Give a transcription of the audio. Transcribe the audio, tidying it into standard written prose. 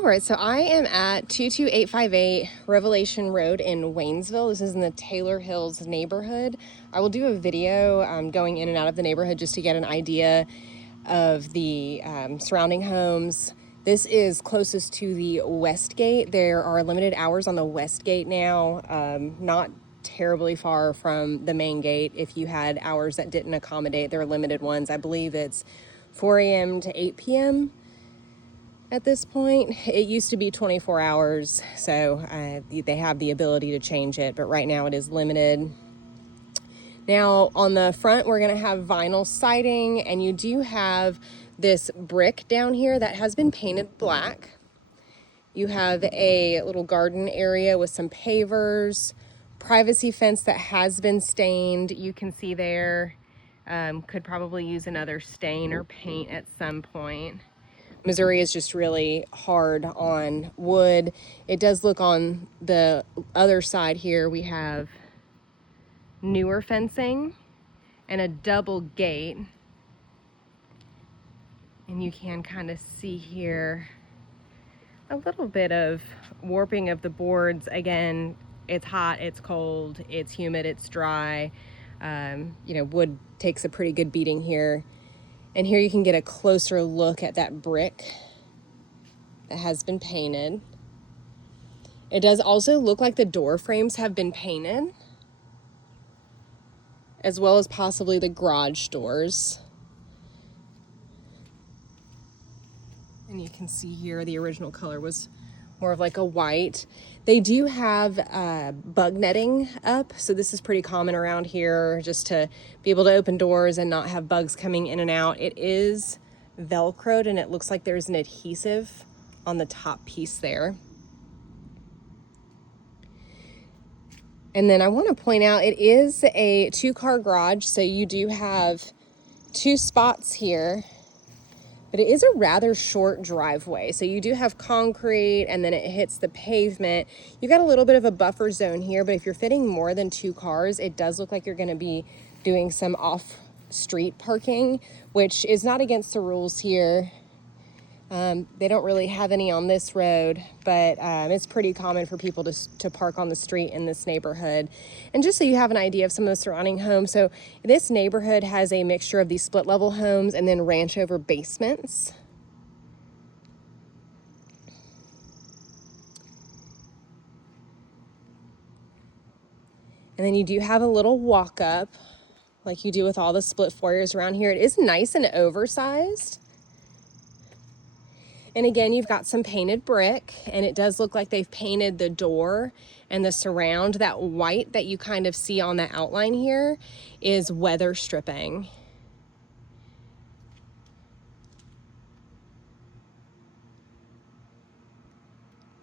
All right, so I am at 22858 Revelation Road in Waynesville. This is in the Taylor Hills neighborhood. I will do a video going in and out of the neighborhood just to get an idea of the surrounding homes. This is closest to the West Gate. There are limited hours on the West Gate now, not terribly far from the main gate. If you had hours that didn't accommodate, there are limited ones. I believe it's 4 a.m. to 8 p.m. At this point. It used to be 24 hours, so they have the ability to change it, but right now it is limited. Now on the front, we're gonna have vinyl siding, and you do have this brick down here that has been painted black. You have a little garden area with some pavers, privacy fence that has been stained. You can see there, could probably use another stain or paint at some point. Missouri is just really hard on wood. It does look on the other side here, we have newer fencing and a double gate. And you can kind of see here a little bit of warping of the boards. Again, it's hot, it's cold, it's humid, it's dry. Wood takes a pretty good beating here. And here you can get a closer look at that brick that has been painted. It does also look like the door frames have been painted, as well as possibly the garage doors. And you can see here the original color was more of like a white. They do have bug netting up, so this is pretty common around here, just to be able to open doors and not have bugs coming in and out. It is Velcroed, and it looks like there's an adhesive on the top piece there. And then I want to point out, it is a 2-car garage, so you do have 2 spots here. But it is a rather short driveway. So you do have concrete, and then it hits the pavement. You got a little bit of a buffer zone here, but if you're fitting more than 2 cars, it does look like you're gonna be doing some off-street parking, which is not against the rules here. They don't really have any on this road, but it's pretty common for people to park on the street in this neighborhood. And just so you have an idea of some of the surrounding homes, so this neighborhood has a mixture of these split level homes and then ranch over basements. And then you do have a little walk up like you do with all the split foyers around here. It is nice and oversized. And again, you've got some painted brick, and it does look like they've painted the door and the surround. That white that you kind of see on the outline here is weather stripping.